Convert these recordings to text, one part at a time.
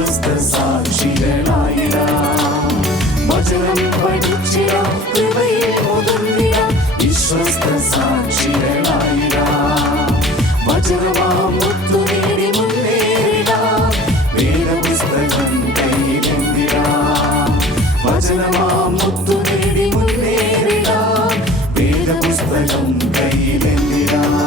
വിശ്വസ്ത സാക്ഷികളായിടാം. വചനം പഠിച്ചിടാം, കൃപയിൽ മുതിർന്നിടാം, വിശ്വസ്ത സാക്ഷികളായിടാം. വചനമാം മുത്തുനേടി മുന്നേറിടാം, വേദപുസ്തകം കയ്യിലെന്തിടാം. വചനമാം മുത്തുനേടി മുന്നേറിടാം, വേദപുസ്തകം കയ്യിലെന്തിടാം.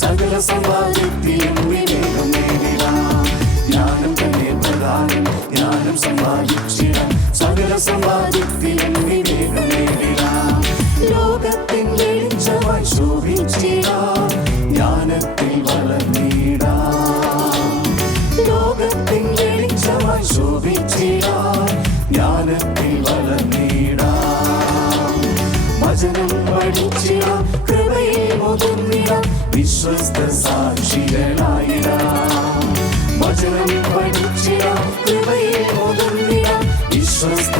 സകല സമ്പാദ്യത്തിലും വിവേകം നേടിടാം. ജ്ഞാനം തന്നെ പ്രധാനം, ജ്ഞാനം സമ്പാദിച്ചിടാം. സകല സമ്പാദ്യത്തിലും വിവേകം നേടിടാം. ലോകത്തിൻ വെളിച്ചമായി ശോഭിച്ചിടാം, ജ്ഞാനത്തിൽ വളർന്നിടാം. ലോകത്തിൻ വെളിച്ചമായി ശോഭിച്ചിടാം, ജ്ഞാനത്തിൽ വളർന്നിടാം. വചനം പഠിച്ചിടാം, കൃപയിൽ മുതിർന്നിടാം, വിശ്വസ്ത സാക്ഷികളായിടാം. വചനം പഠിച്ചിടാം, കൃപയിൽ മുതിർന്നിടാം, വിശ്വസ്ത